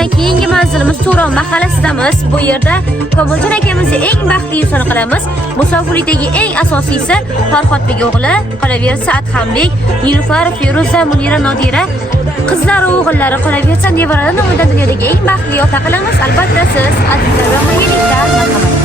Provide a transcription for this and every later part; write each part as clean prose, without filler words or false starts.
bilan keyingi manzilimiz Turon mahallasidamiz. Bu yerda Komiljon akamizni eng baxtli inson qilamiz. Musofirlikdagi eng asosiysi Farhodbek o'g'li, qolaversa Adhambek, Nilufar, Feruza, Munira, Nodira qizlar va o'g'illari, qolaversa nevaralari nomidan dunyodagi eng baxtli ota qilamiz. Albatta siz azizlar va birgalikda marhamat.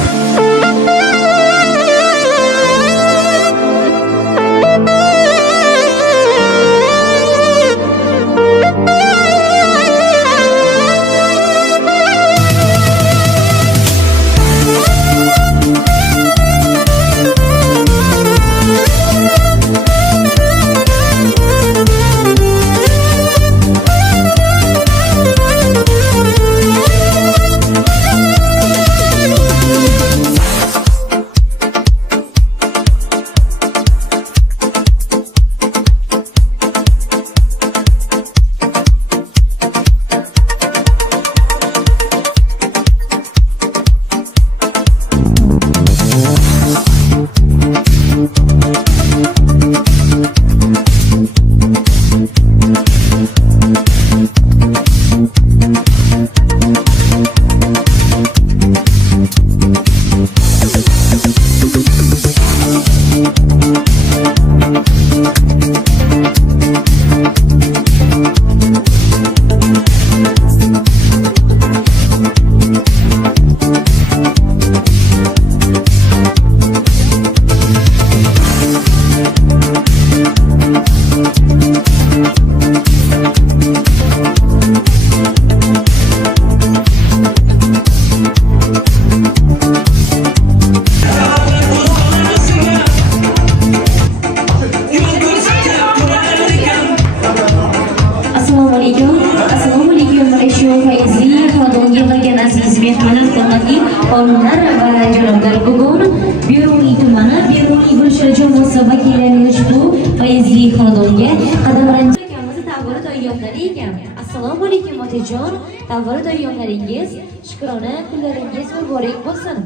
Assalomu alaykum otajon. Tavvali yonlaringiz, shukrona kunlaringiz muborak bo'lsin.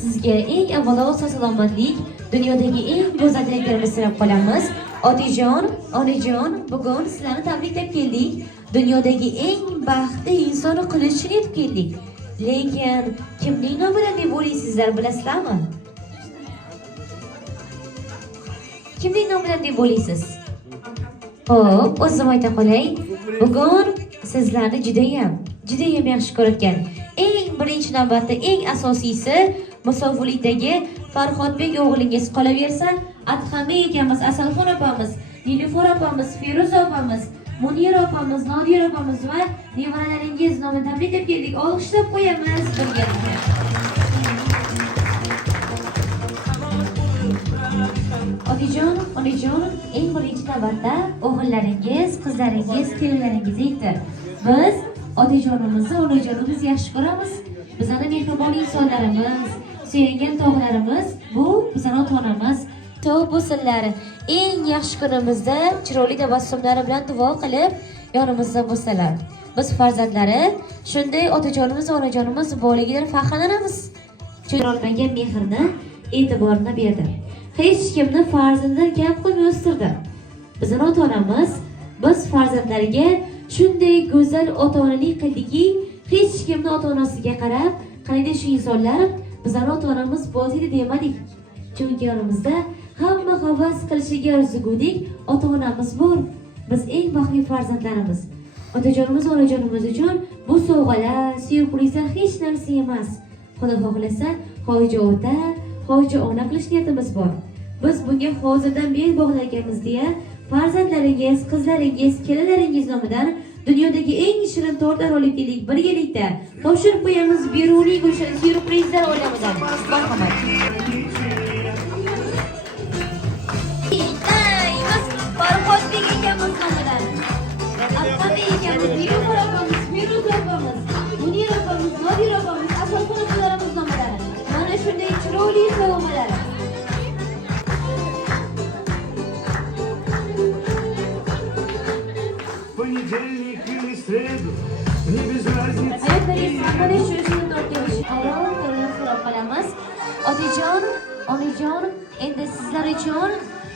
Sizga eng avvalo salomatlik, dunyodagi eng go'zal tilaklarimizni tilab qolamiz. Otajon, onajon, bugun sizlarni tabriklab keldik. Dunyodagi eng baxtli insonni qilish uchun yetib keldik. Lekin kimning nomidan deb o'ylaysizlar, bilasizlarmi? Kimning nomidan deb o'ylaysiz? Xo'p, o'zim ayta qolay. Bugun sizlarni judayam yaxshi ko'rayotgan. Eng birinchi navbatda eng asosiysi musofirlikdagi Farhodbek o'g'lingiz, qolaversa Adhambek akamiz, Asalxon opamiz, Nilufar opamiz, Feruza opamiz, Munira opamiz, Nodira opamiz va nevaralaringiz nomidan tabriklab keldik. Olqishlab qo'yamiz birgalikda. Otajon, onajon, eng birinchi navbatda o'g'illaringiz, qizlaringiz, kelinlaringiz aytdi. Biz otajonimizni, onajonimizni yaxshi ko'ramiz. Bizning mehribon insonlarimiz, suyangan tog'larimiz, bu bizning ota-onamiz. Sog' bo'lsinlar. Eng yaxshi kunimizda chiroyli tabassumlari bilan duo qilib yonimizda bo'lsalar. Biz farzandlari shunday otajonimiz va onajonimiz borligidan faxrlanamiz. Chunki mehrni, e'tiborni berdi. Hech kimni farzandidan kam qilmay o'stirdi. Bizning ota-onamiz biz farzandlarga shunday go'zal ota-onalik qildiki, hech kimni ota-onasiga qarab, qanday shu insonlar bizning ota-onamiz bo'ldi demadik. Chunki yonimizda hamma havas qilishiga arzigulik ota-onamiz bor. Biz eng baxtli farzandlarimiz. Otajonimiz, onajonimiz uchun bu sovg'alar, syurprizlar hech narsa emas. Xudo xohlasa, hoji ota, hoji ona qilish niyatimiz bor. Biz bunga hozirdan bel bog'laymiz deya farzandlaringiz, qizlaringiz, kelinlaringiz nomidan dunyodagi eng shirin tortlar olib keldik. Birgalikda topshirib qo'yamiz beruniy go'sht syurprizlar olamidan. Marhamat. Farhodbek akamiz nomidan Adhambek akamiz, Nilufar opamiz, Feruza opamiz, Munira opamiz, Nodira opamiz, Asalxon opalarimiz nomidan mana shunday chiroyli sovg'alar. Понедельник или среду, не без разницы. Mana shu ishni to'g'ri so'rab qolamiz. Otajon, onajon, endi sizlar uchun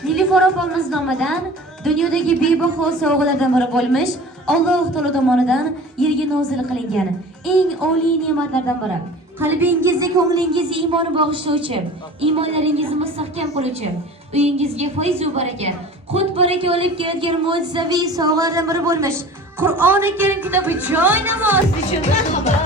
Nilufar opamiz nomidan dunyodagi bebaho sovg'alardan biri bo'lmish Alloh taolo tomonidan yerga nozil qilingan eng oliy ne'matlardan biri. Qalbingizni, ko'nglingizni iymoni bag'ishlovchi, iymonlaringizni mustahkam qiluvchi, uyingizga fayz va baraka, qut baraka olib keladigan mo'jizaviy sovg'alardan biri bo'lmish Qur'oni Karim kitobi joy namoz uchun marhamat.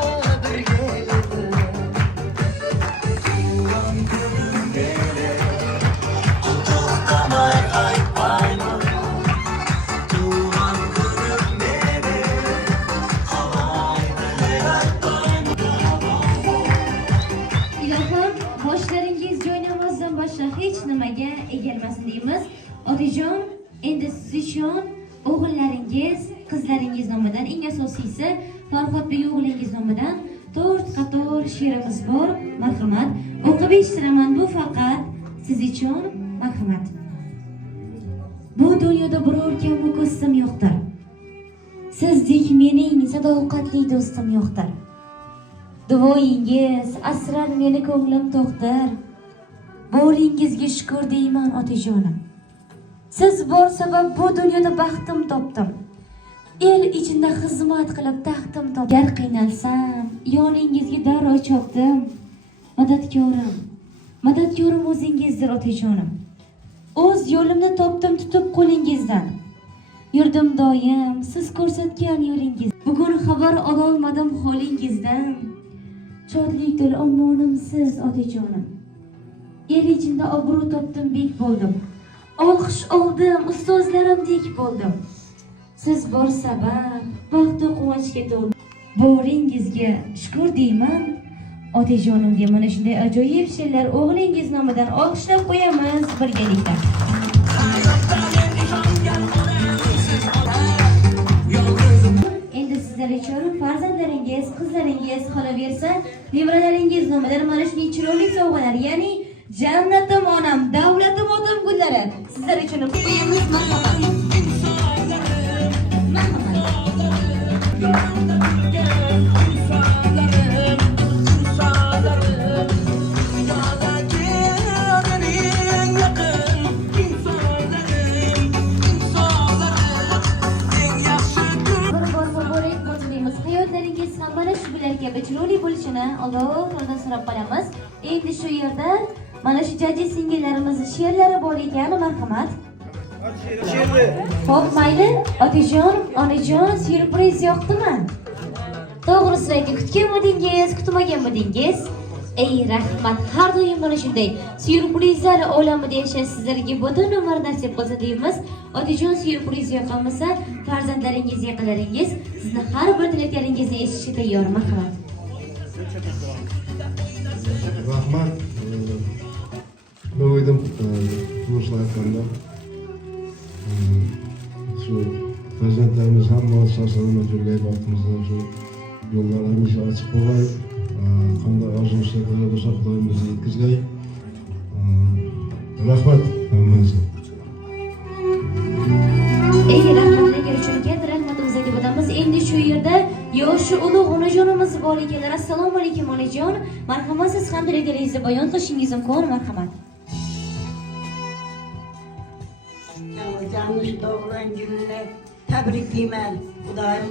Boshlaringiz joy namozdan boshqa hech nimaga egalmasin deymiz. Otajon, endi siz uchun o'g'illaringiz, qizlaringiz nomidan eng asosiysi Farhodbek o'g'lingiz nomidan 4 qator she'rimiz bor. Marhamat, o'qib eshitiraman. Bu faqat siz uchun marhamat. Bu dunyoda biror kimni ko'zim yo'qdir. Sizdek mening sadoqatli do'stim yo'qdir. Duoyingiz asrar meni ko'nglim to'xtar. Boringizga shukr deyman otajonim. Siz bor sabab bu dunyoda baxtim topdim. El ichida xizmat qilib taxtim topdim. Agar qiynalsam, yoningizga darrov chopdim. Madadkorim o'zingizdir otajonim. O'z yo'limni topdim tutib qo'lingizdan. Yurdim doim siz ko'rsatgan yo'lingiz. Bugun xabar ololmadim holingizdan. Shodlik dil ommonimsiz otajonim. El ichida obro' topdim, bek bo'ldim. Olqish oldim, ustozlarimdek bo'ldim. Siz bor sabab, baxt va quvonchga to'ldim. Boringizga shukr deyman otajonim deya mana shunday ajoyib she'rlar o'g'lingiz nomidan olqishlab qo'yamiz birgalikda. Endi sizlar uchun farzandlaringiz, qizlaringiz, qolaversa nevaralaringiz nomidan mana shunday chiroyli sovg'alar, ya'ni jannatim onam, davlatim otam gullari sizlar uchun qo'yamiz. Hayotlaringiz ham mana shu bular kabi chiroyli bo'lishini Allohdan so'rab qolamiz. Endi shu yerda mana shu jajji singillarimizning she'rlari bor ekan, marhamat. Xo'p, mayli, otajon, onajon, syurpriz yoqdimi? To'g'risini ayting, kutganmidingiz, kutmaganmidingiz? Ey rahmat, har doim mana shunday syurprizlar olamida yashash sizlarga butun umr nasib qilsin deymiz. Otajon, syurpriz yoqolmasa, farzandlaringiz, yaqinlaringiz sizni har bir tilaklaringizni eshitishga tayyor. Marhamat. Rahmat. Ben oydim tug'ishlayotganda shu farzandlarimiz hamma sog'-salomat yurgay, baxtimizdan shu yo'llarimiz ochiq bo'lgay, qanday orzu-istaklari bo'lsa Xudoyim bizga yetkazgay. Rahmat hammangizga. Ey rahmatlarga uchun katta rahmatimizni aytib o'tamiz. Endi shu yerda yoshi ulug' onajonimiz bor ekanlar. Assalomu alaykum onajon. Marhamat, siz ham tilaklaringizni bayon qilishingiz mumkin. Marhamat. Yanlış doğuran gününe tebrikliyim. Kudayım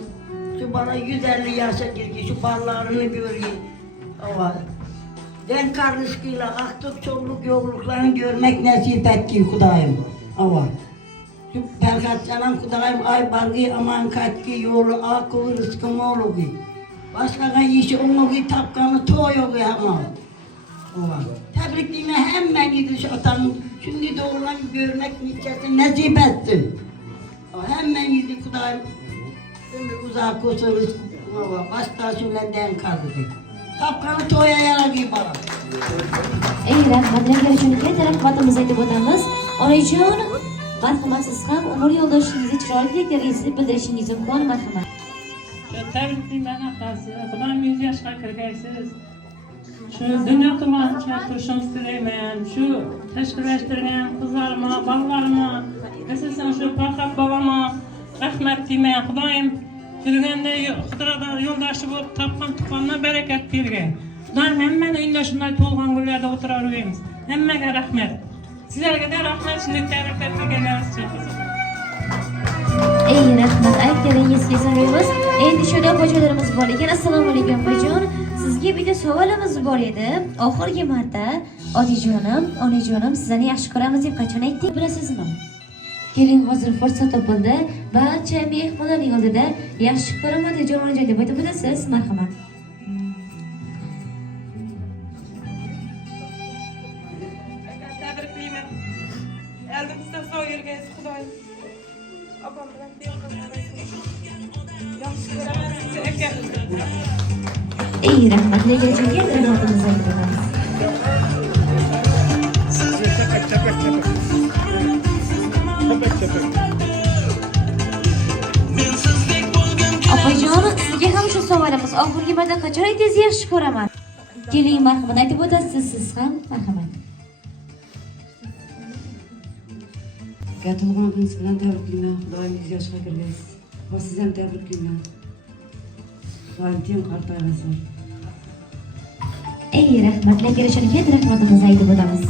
şu bana 150 yaşa girdi, şu barlarını göreyim. Ama den kardeşliğiyle aktık çokluk yokluklarını görmek nasip etti Kudayım. Ama şu Ferhat Canım Kudayım ay bargı aman kaçki yolu akıllı rızkım oğlu ki. Başka işi onu ki tapkanı toyu ki ama. Tebrikliyim hemen gidiş atanım. Şimdi doğrulan görmek niçesi nasip etti. Hemen gidi Kudayım. Şimdi uzak olsunuz. Başta söylenden kaldı. Kapkanı toya yaragı bana. Ey rahmatlarga uchun katta rahmatimizni aytib o'tamiz. Onajon, marhamat, siz ham umr yo'ldoshingizni chiroyli tilaklaringizni bildirishingiz mumkin. Marhamat. Tabriklayman otasi. Xudoyim 100 yoshga kirgaysiz. Şu dünya tumancha turishimizni tilayman. Shu tashkillashtirgan qizlarima, bolalarima, asosan shu Farhod boboma rahmat deyman. Xudoyim yurganda Xudoda yo'ldoshi bo'lib topgan tuqqandan barakat bergay. Xudoyim hammani uyida shunday to'lg'an gullarda o'tiraveramiz. Hammaga rahmat. Sizlarga da rahmat, shunday tabriklar berganlaringiz uchun. Ey rahmat aytganingiz so'raymiz. Endi shunda xo'jalarimiz bor ekan. Assalomu alaykum xo'jajon. Sizga bitta savolimiz bor edi. Oxirgi marta otajonim, onajonim sizlarni yaxshi ko'ramiz deb qachon aytdik bilasizmi? Keling, hozir fursat topildi. Barcha mehmonlarning oldida yaxshi ko'raman otajon, onajon deb aytib o'tasiz. Marhamat. Tabriklayman. Eldimizda sog' yurgaysiz Xudoyim. Opam bilan yaxshi ko'raman sizni aka. Ey rahmat, legachaga rahmatimizni aytamiz. Opajon, sizga ham shu savolimiz. Oxirgi marta qachon aytdingiz yaxshi ko'raman? Keling, marhamat aytib o'tasiz siz ham. Marhamat. Tug'ilgan kuningiz bilan tabriklayman. Xudoyim 100 yoshga kirgaysiz. Va siz ham tabriklayman. Xudoyim teng qartaylasin. Ey rahmat, legachaga rahmatimizni aytib o'tamiz.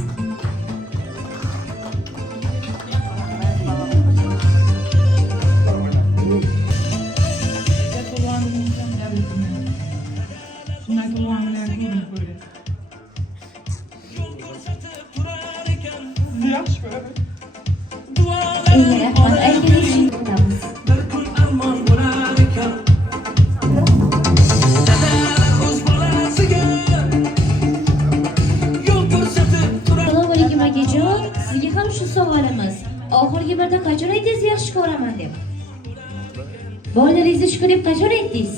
Ey rahmat, aytganingiz o'tamiz. Assalomu alaykum akajon, sizga ham shu savolimiz. Oxirgi marta qachon aytdingiz yaxshi ko'raman deb? Bolalaringizni shu deb qachon aytdingiz?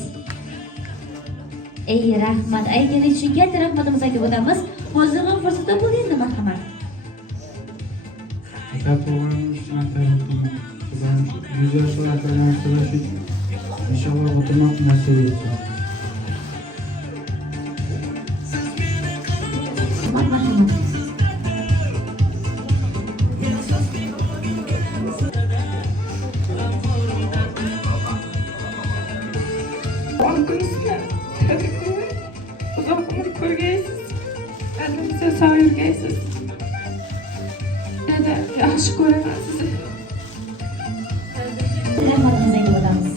Ey rahmat, aytganingiz uchun katta rahmatimizni aytib o'tamiz. Hozir ham fursat topildi endi, marhamat. İnşallah oturmak nasip etsin. Marhamat. Oldimizda tabriklayman. Uzoq umr ko'rgaysiz. Eldimizda sog' yurgaysiz. Yana yaxshi ko'raman sizni. Rahmatimizni aytib o'tamiz.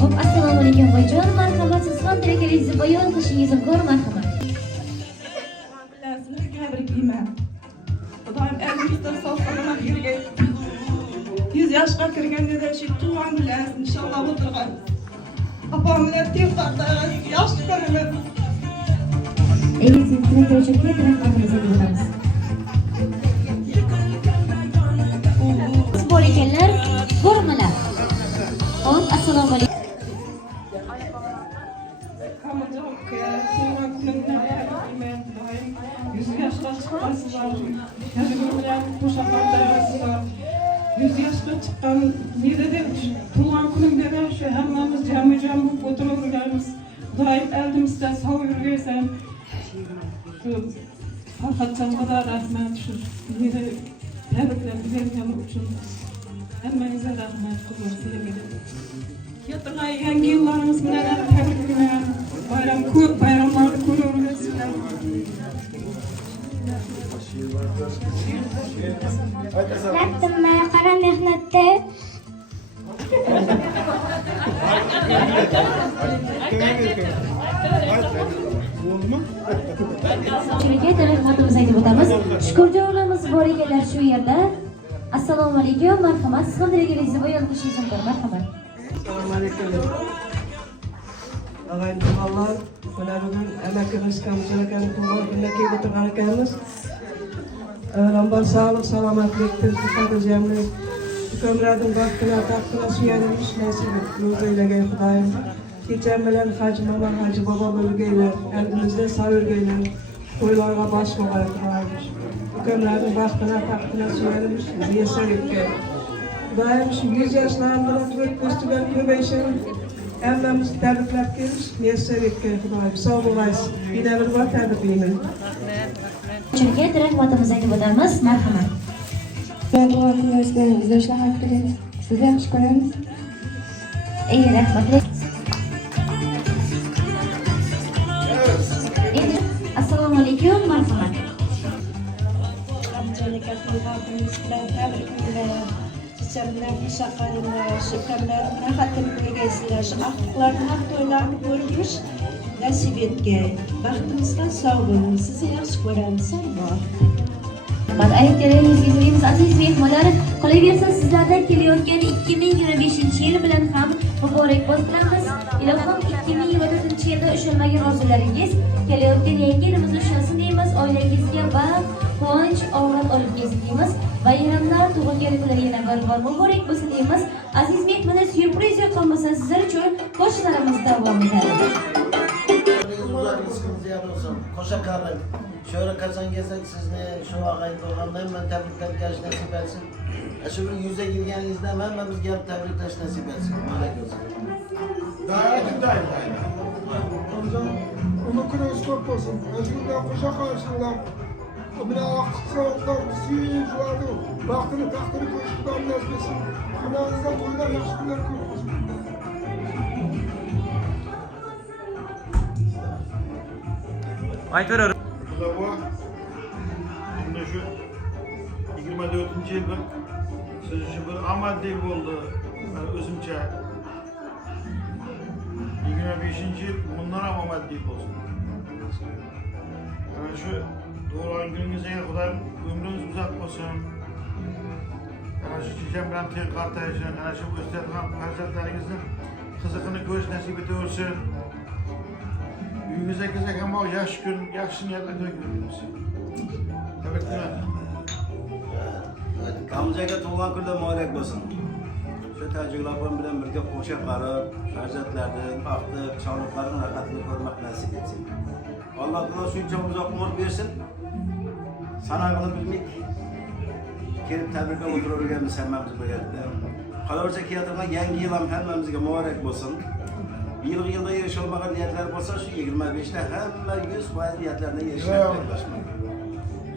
Hop, assalomu alaykum boyjon, marhamat, siz ham tilaganingizni bayon qilishingizni ko'r, marhamat. Bilasizmi, tabriklayman. Xudoyim eldimizda sog' salomat yurgaysiz. 100 yoshga kirganda shu tug'an bilan inshaalloh o'tirgan. Opam bilan teng qartaysiz, yaxshi ko'raman. Ey, siz tilagachaga rahmatimizni aytib o'tamiz. Bor ekanlar, ko'rmalar. Hop, assalomu alaykum. Kamajon uka, tug'an kuningdan tabriklayman. Xudoyim 100 yoshga chiqqansizlar. Yana bilan qo'sha qartaysizlar. 100 yoshga chiqqan yerda tug'an kuningda shu hammamiz jam bo'lib o'tiraverganmiz. Xudoyim eldimizda sog' yurgaysan. Farhadjonga da rahmat shu meni tabriklab bergani uchun. Hammangizga rahmat, Xudo sizlarga. Keltirgan yangi yillaringiz bilan tabriklayman. Bayramlarni ko'raverasizlar. Rahmatma qara mehnatda Shunga rahmatimizni aytib o'tamiz. Shukurjonlarimiz bor ekanlar shu yerda. Assalomu alaykum, marhamat. Siz ham tilaganingizni bayon qilishingiz mumkin, marhamat. Assalomu alaykum. Ağayın Allah, bana bugün emekimiz kamçılıkken tug'an kunda kelib o'tirgan ekanmiz. Avvalambor sog'lik, salomatlik, tinchlik, xotirjamlik, ukamlarning baxtini, taqdini suyanimiz nasib etsin. O'ylagay Xudoyim. Kecham bilan Haj mama, Haj bobo bo'lgaylar, eldimizda sog' yurgaylar. To'ylarga bosh bo'g'ay Xudoyim. Ukamlarning baxtini, taqdini suyanimiz muyassar etgay. Xudoyim shu 100 yoshlarni bilan ko'stigan ko'payishini hammamiz tabriklab kelish muyassar etgay Xudoyim. Sog' bo'laysiz. Yana bir bor tabriklayman. Shunga rahmatimizni aytib o'tamiz, marhamat. Ben bu arkadaşlar izleyişler hakkında size yaxshi ko'ramiz. Ey rahmat. Endi assalomu alaykum, marhamat. nikahlı halkımız bilen tebrikler. Çiçekler, şakarlar, şekerler, rahatlık vergesiler, şu aklıklarını, hak toylarını görmüş, nasip etken. Baktığımızdan sağ olun, sizi yaxşı göremiz, sağ olun. Ayetlerimiz izleyimiz aziz mehmonlar, qolaversa sizlardan kelayotgan 2025-yil bilan ham muborakbod qilamiz. Ilohim 2024-yilda ushalmagan orzularingiz kelayotgan yangi yilimiz ushalsin deymiz. Oilangizga baxt, quvonch, omad olib kelsin deymiz. Bayramlar, tug'ilgan kunlar yana bir bor muborak bo'lsin deymiz. Aziz mehmonlar, syurpriz yo'q qolmasa sizlar uchun qo'shiqlarimiz davom etadi. Koşa kalın. Şöyle kazan gezek sizni şu ağayın doğanla hemen tebrikler geliş nasip etsin. Şu bir yüze girgenizde hemen biz gelip tebrikler nasip etsin. Malak olsun. Daim. Onun kırığız çok olsun. Özgürden kuşa karşılar. O bile aktif soğuklar, suyuculardı. Baktını taktını koştuklar nezbesin. Kınağınızda toylar yaşlılar kurulsun. Aytar arı. Bu şimdi şu 24. yıl bir siz şu bir amaddi oldu özümçe 25. yıl bundan amaddi olsun. Yani şu doğulan gününüze kadar ömrünüz uzak olsun. Yani şu çiçeğim ben tek kartayışın, yani şu gösterdiğim perzentlerimizin kızıkını göz nasip ediyorsun. Yüzek yüzek ama o yaş gün, yaşın yerine dökülüyoruz. Evet değil mi? Kamcaga tuğlan kırda mübarek olsun. Şu tecrübelerim bilen birlikte koşa karıp, perzentlerden, aktıp, çağlıkların rakatını korumak nasip etsin. Allah Teala şunca uzak umur versin. Sanağını bilmek, kelip tebrikle otururken müsemmemiz böylelikle. Kalorca kıyatına yangi yılam hemmemizge mübarek olsun. Bir yılda yarışılmayan niyetler olsa şu 25'te hemen 100% niyetlerine yarışmak yaklaşmak.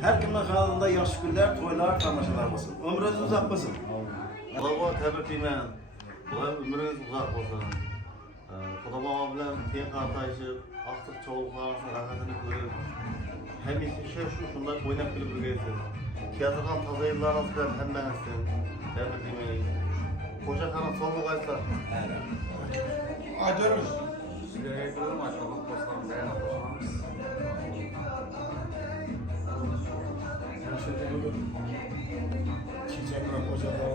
Her kimin kanalında yaş günler, toylar, tamaşalar olsun. Ömrünüz uzak olsun. Allah'a tebrikliyim. Ulan ömrünüz uzak olsun. Kudama bilen tek kartayışıp, aktif çoğuluklar, rahatını görüp, hem işe şundan oynak bilip bilirsin. Tiyatrodan taza yıllar aslen hem ben aslen. Tebrikliyim. Koşa kanat sonu kaçsa. Acırız. Sizlere yapıyorum açalım, postlarım beğenip koşmamız. Çiçekler kocalar.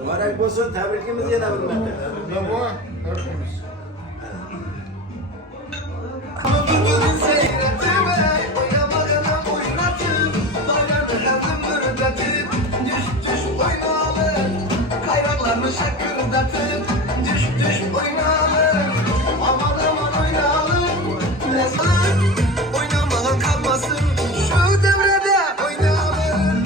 Mübarek olsun, tebrikimiz yine bilmekte. Bu hepimiz. Şakırdatıp düş oynayalım. Aman oynayalım. Oynamadan kalmasın. Şu devrede oynayalım.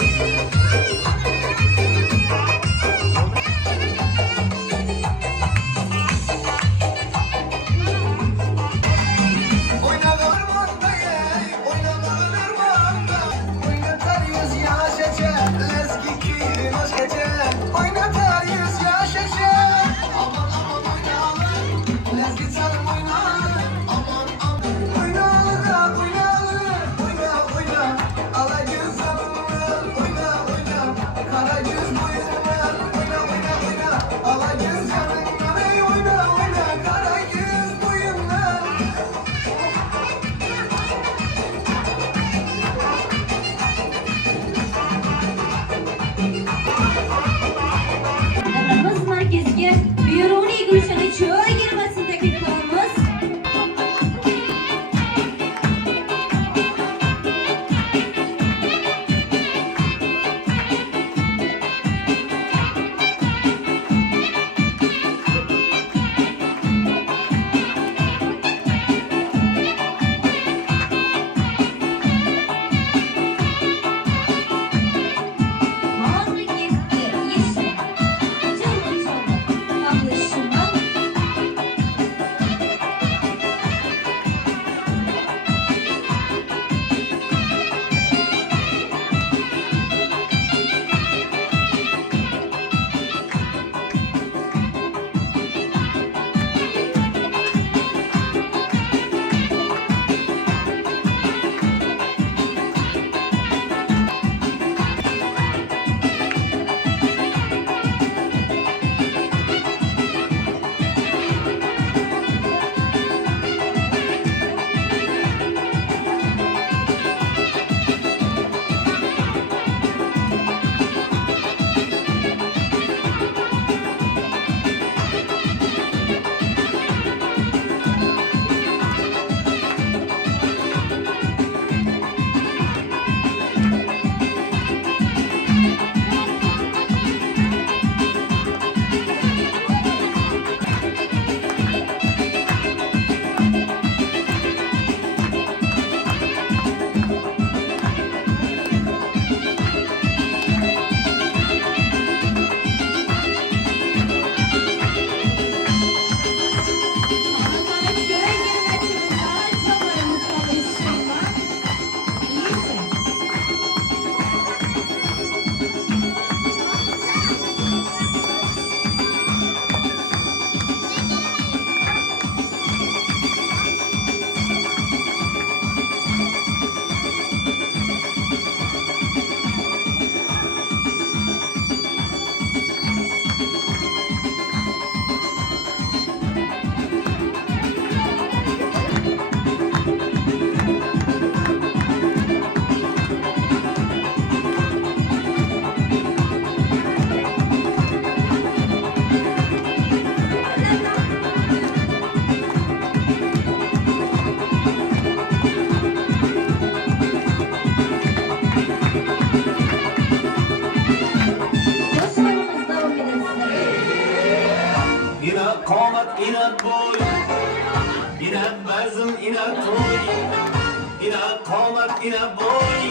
bazım ina toy ina qomat ina boy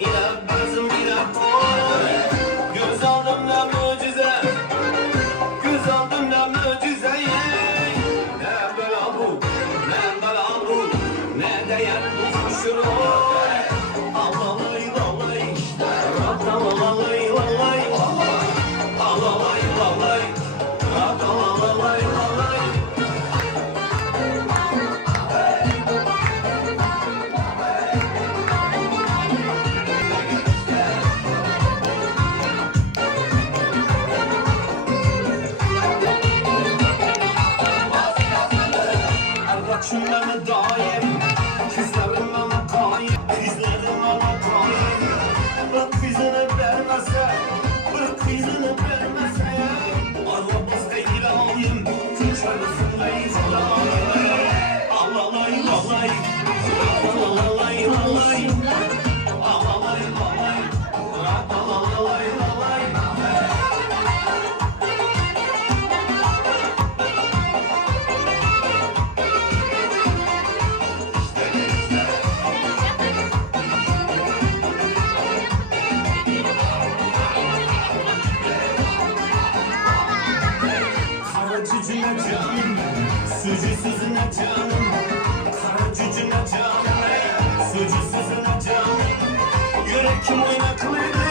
ina bazım ina toy göz aldımda mucize göz aldımda mucize ne bela bu ne bela bu ne değer bu şuru Allah'lay vallahi Allah'lay vallahi Allah'lay vallahi Allah'lay vallahi Şunlarına daim Kızlarım ama kayıp Kızlarım ama kayıp Bırak kızını vermese Bırak kızını vermese Allah bizde ilahim Kuşarısında izlahim Allah'lay vallahi Allah'lay vallahi Allah'lay vallahi Allah'lay vallahi Kara cücüne canım, sucusuzuna canım Kara cücüne canım, sucusuzuna canım Yürekim oynaklıydı,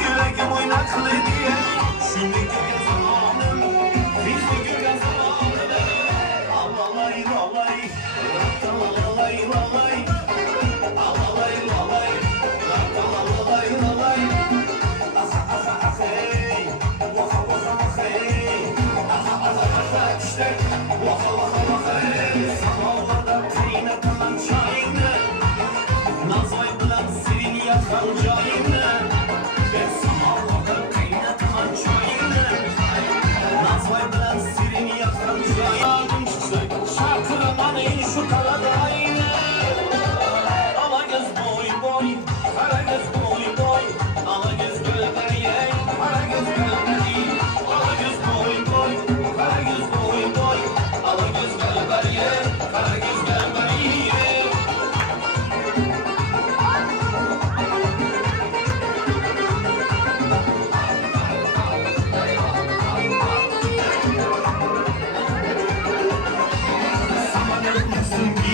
yürekim oynaklıydı Şimdi gören zamanım, bizi gören zamanım Allah'lay vallahi, Allah'lay vallahi Allah'lay vallahi, Allah'lay vallahi Asa asa asa hey, vaka vaka vaka hey İşte vaka vaka vaka hey Sabahlarda kaynatılan çayını Nazay bilen senin yakan çayını Ben sabahlarda kaynatılan çayını Nazay bilen senin yakan çayını Şarkılanan en şu kaladayını Ala göz boy boy Kara göz boy boy Ala göz gölber yey Kara göz gölber yey Ala göz boy boy Kara göz boy boy Ala göz gölber yey Kara göz gölber yey Saman etmişsin